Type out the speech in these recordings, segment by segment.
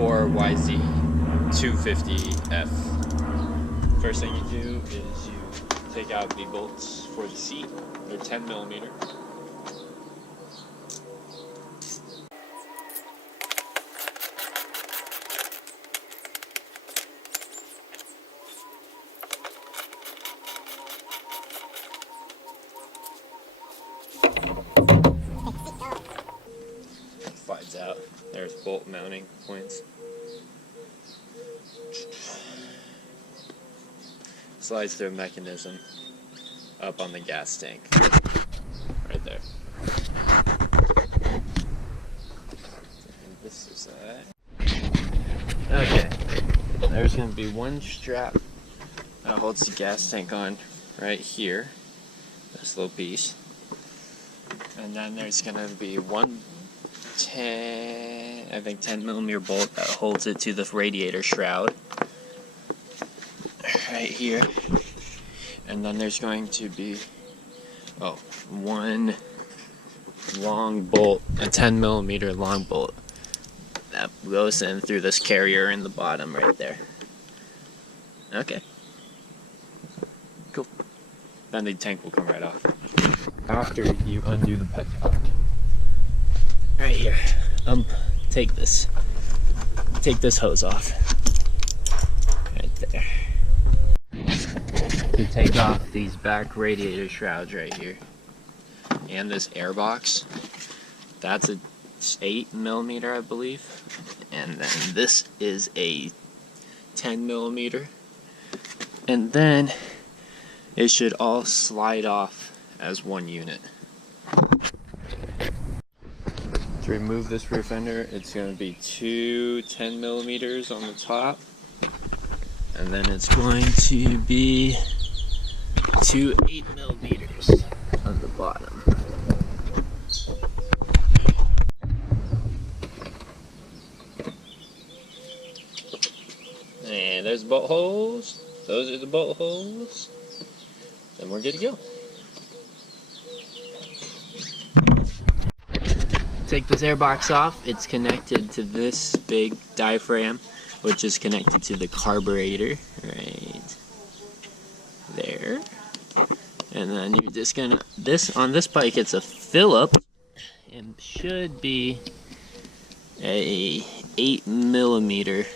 for YZ250F. First thing you do is you take out the bolts for the seat. They're 10mm. Slides out. There's bolt mounting points. Slides through a mechanism up on the gas tank. Right there. And this is that. Okay. There's going to be one strap that holds the gas tank on right here. This little piece. And then there's going to be one 10mm bolt that holds it to the radiator shroud right here. And then there's going to be one long bolt, a 10mm long bolt that goes in through this carrier in the bottom right there. Okay, cool. Then the tank will come right off after you undo the petcock. Right here. Take this hose off. Right there. To take off these back radiator shrouds right here. And this air box. That's a 8mm, I believe. And then this is a 10mm. And then it should all slide off as one unit. To remove this rear fender, it's going to be two 10mm on the top, and then it's going to be two 8mm on the bottom. And there's the bolt holes. Those are the bolt holes. Then we're good to go. Take this air box off. It's connected to this big diaphragm, which is connected to the carburetor right there. And then you're just gonna, on this bike it's a Phillips and should be a 8mm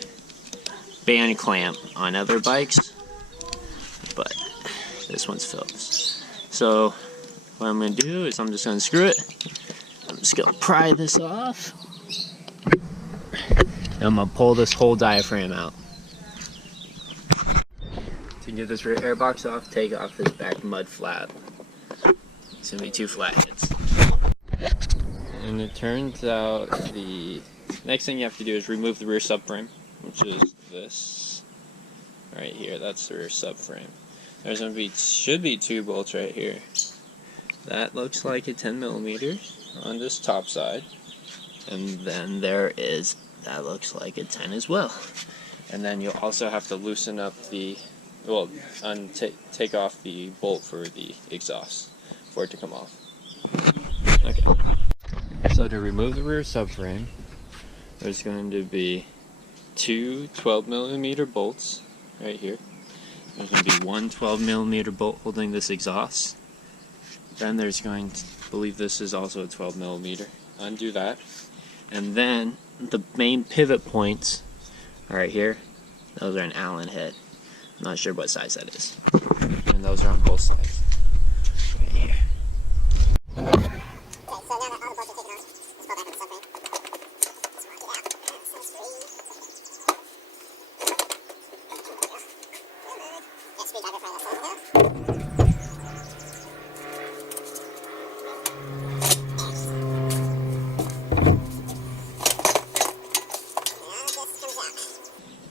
band clamp on other bikes, but this one's Phillips. So what I'm gonna do is I'm just gonna screw it. I'm just going to pry this off. And I'm going to pull this whole diaphragm out. To get this rear air box off, take off this back mud flap. It's going to be two flatheads. And it turns out the next thing you have to do is remove the rear subframe, which is this right here. That's the rear subframe. There's going to be, should be two bolts right here. That looks like a 10mm. On this top side, and then there is, that looks like a 10 as well. And then you'll also have to loosen up the, well, take off the bolt for the exhaust for it to come off. Okay, so to remove the rear subframe, there's going to be two 12mm bolts right here. There's going to be one 12mm bolt holding this exhaust. Then there's going to, I believe this is also a 12mm. Undo that. And then the main pivot points are right here. Those are an Allen head. I'm not sure what size that is. And those are on both sides. Right here.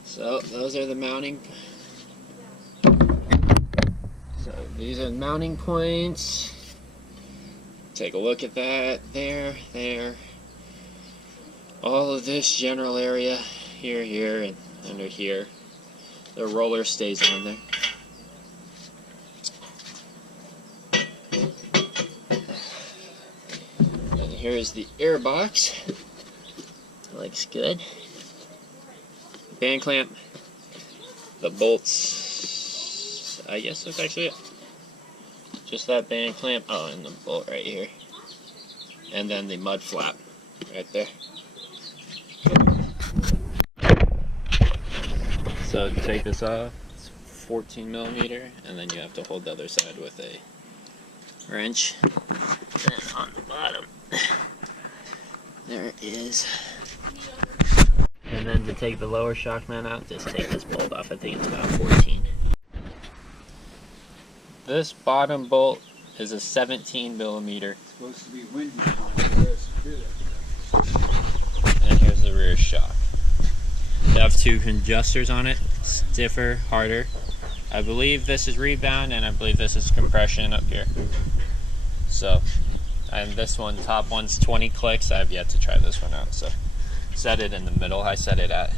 So those are the mounting. So these are the mounting points. Take a look at that. There. All of this general area here, and under here. The roller stays on there. And here's the air box. Looks good. band clamp, the bolts, I guess that's actually it. Just that band clamp, oh, and the bolt right here. And then the mud flap right there. So to take this off, it's 14mm, and then you have to hold the other side with a wrench. Then on the bottom, there it is. And then to take the lower shock mount out, just take this bolt off. I think it's about 14. This bottom bolt is a 17mm. It's supposed to be windy. And here's the rear shock. They have two adjusters on it, stiffer, harder. I believe this is rebound, and I believe this is compression up here. So, and this one, top one's 20 clicks. I have yet to try this one out. So, set it in the middle. I set it at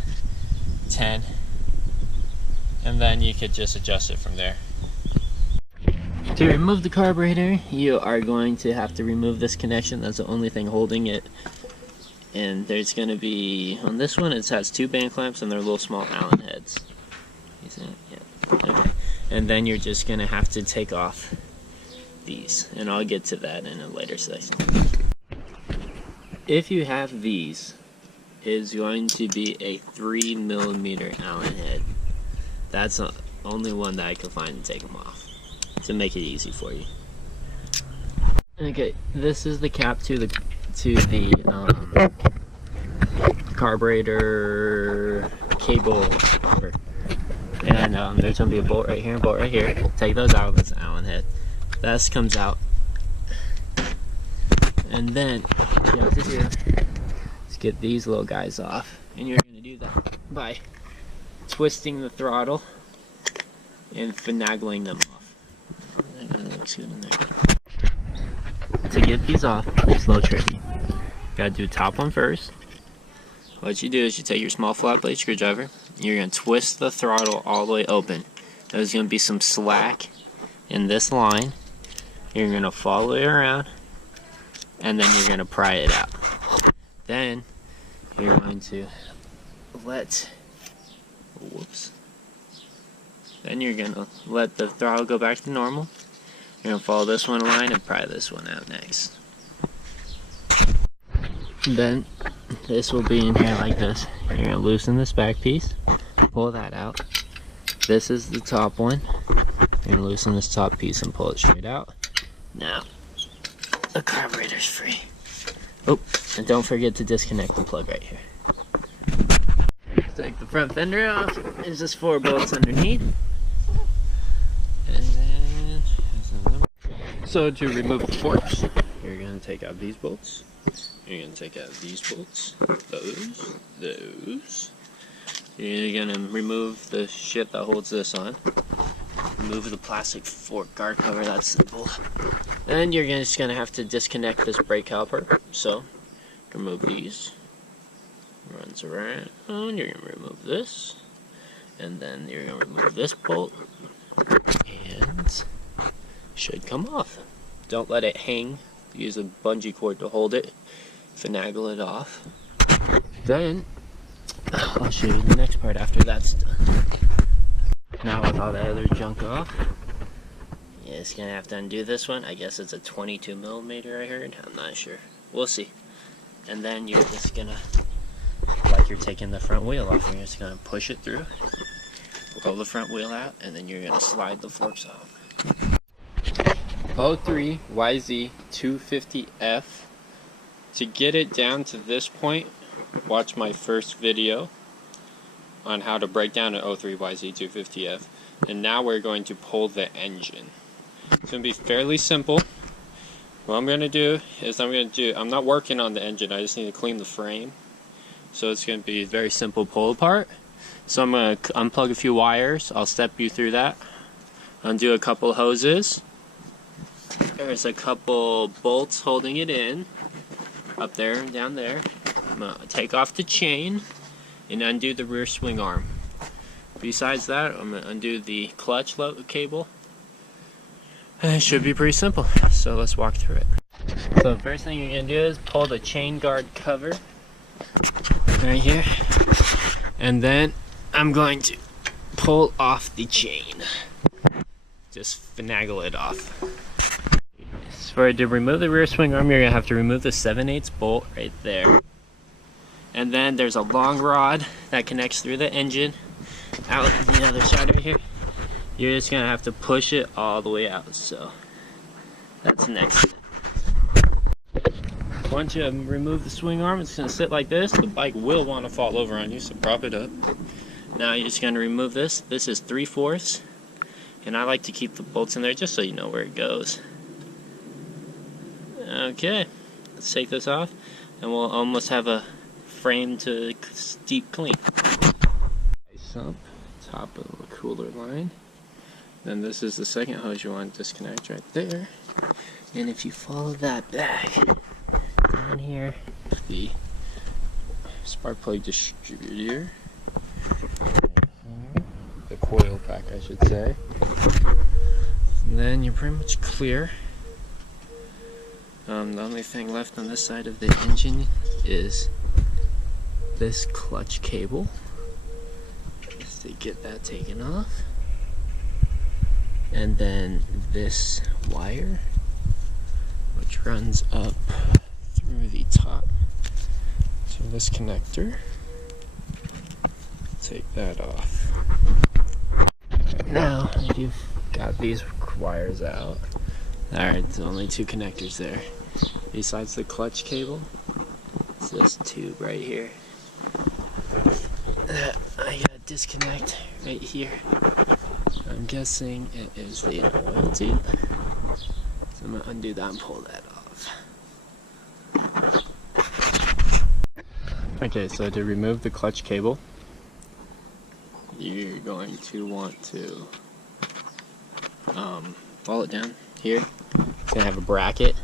10, and then you could just adjust it from there. To remove the carburetor, you are going to have to remove this connection. That's the only thing holding it. And there's going to be, on this one, it has two band clamps and they're little small Allen heads. You see it? Yeah. Okay. And then you're just going to have to take off these. And I'll get to that in a later section. If you have these, it's going to be a 3mm Allen head. That's the only one that I could find to take them off, to make it easy for you. Okay, this is the cap to the carburetor cable cover. And there's gonna be a bolt right here and a bolt right here. Take those out, that's the Allen head. This comes out. And then what you have to do is get these little guys off. And you're gonna do that by twisting the throttle and finagling them off. That looks good in there. To get these off, it's a little tricky. Gotta do the top one first. What you do is you take your small flat blade screwdriver, you're gonna twist the throttle all the way open. There's gonna be some slack in this line. You're gonna follow it around, and then you're gonna pry it out. Then you're going to then you're gonna let the throttle go back to normal. You're gonna follow this one line and pry this one out next. Then this will be in here like this. You're gonna loosen this back piece, pull that out. This is the top one. You're gonna loosen this top piece and pull it straight out. Now, the carburetor's free. Oh, and don't forget to disconnect the plug right here. Take the front fender off. There's just 4 bolts underneath. And then, so to remove the forks, you're gonna take out these bolts. You're going to take out these bolts, those. You're going to remove the shit that holds this on. Remove the plastic fork guard cover, that's simple. Then you're just going to have to disconnect this brake caliper. So, remove these. Runs around. You're going to remove this. And then you're going to remove this bolt. And should come off. Don't let it hang. Use a bungee cord to hold it. Finagle it off. Then I'll show you the next part after that's done. Now with all the other junk off, you're just gonna have to undo this one. I guess it's a 22mm, I heard. I'm not sure. We'll see. And then you're just gonna, like you're taking the front wheel off, you're just gonna push it through, roll the front wheel out, and then you're gonna slide the forks off. 03 YZ250F. To get it down to this point, watch my first video on how to break down an 03 YZ250F. And now we're going to pull the engine. It's going to be fairly simple. What I'm going to do is I'm not working on the engine, I just need to clean the frame. So it's going to be a very simple pull apart. So I'm going to unplug a few wires, I'll step you through that. Undo a couple hoses. There's a couple bolts holding it in. Up there and down there. I'm going to take off the chain and undo the rear swing arm. Besides that, I'm going to undo the clutch cable. And it should be pretty simple. So let's walk through it. So the first thing you're going to do is pull the chain guard cover right here. And then I'm going to pull off the chain. Just finagle it off. For to remove the rear swing arm, you're gonna have to remove the 7/8 bolt right there. And then there's a long rod that connects through the engine out the other side right here. You're just gonna have to push it all the way out. So that's the next step. Once you remove the swing arm, it's gonna sit like this. The bike will want to fall over on you, so prop it up. Now you're just gonna remove this. This is 3/4, and I like to keep the bolts in there just so you know where it goes. Okay, let's take this off, and we'll almost have a frame to deep clean. Ice up top of the cooler line. Then this is the second hose you want to disconnect right there. And if you follow that back down here, the spark plug distributor, the coil pack I should say. And then you're pretty much clear. The only thing left on this side of the engine is this clutch cable. Just to get that taken off. And then this wire, which runs up through the top to this connector. Take that off. Now you've got these wires out. Alright, there's only 2 connectors there. Besides the clutch cable, it's this tube right here that I gotta disconnect right here. I'm guessing it is the oil tube. So I'm gonna undo that and pull that off. Okay, so to remove the clutch cable, you're going to want to fall it down here. It's gonna have a bracket.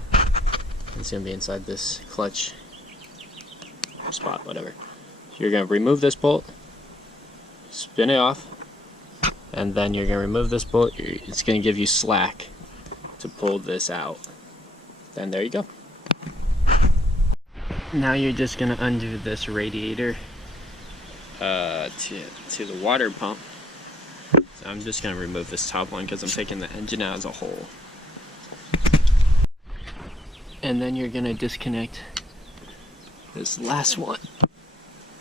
It's gonna be inside this clutch spot, whatever. You're gonna remove this bolt, spin it off, and then you're gonna remove this bolt. It's gonna give you slack to pull this out. Then there you go. Now you're just gonna undo this radiator to the water pump. So I'm just gonna remove this top one because I'm taking the engine out as a whole. And then you're gonna disconnect this last one.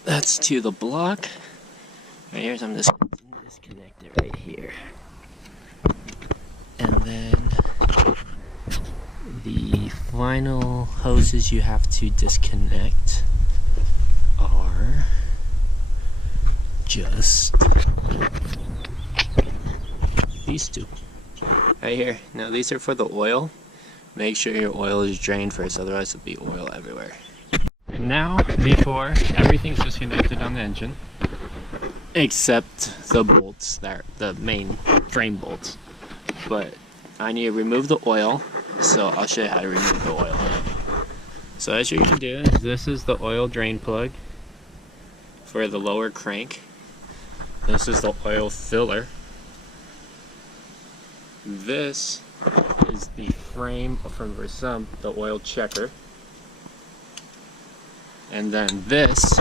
That's to the block. Right here, so I'm just gonna disconnect it right here. And then the final hoses you have to disconnect are just these 2 right here. Now these are for the oil. Make sure your oil is drained first, otherwise there'll be oil everywhere. Now, before, everything's disconnected on the engine, except the bolts, the main frame bolts. But I need to remove the oil, so I'll show you how to remove the oil. So as you're gonna do is, this is the oil drain plug for the lower crank. This is the oil filler. This is the frame from the sump, the oil checker. And then this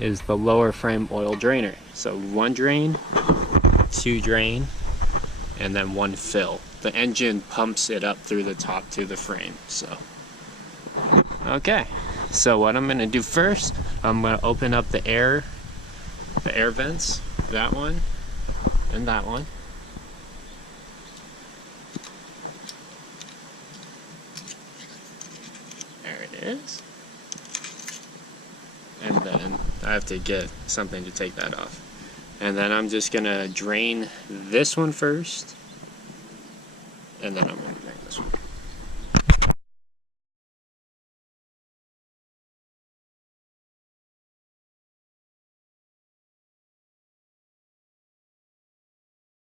is the lower frame oil drainer. So 1 drain, 2 drain, and then 1 fill. The engine pumps it up through the top to the frame. So, okay. So what I'm gonna do first, I'm gonna open up the air vents, that one and that one. There it is. And then I have to get something to take that off. And then I'm just gonna drain this one first, and then I'm gonna drain this one.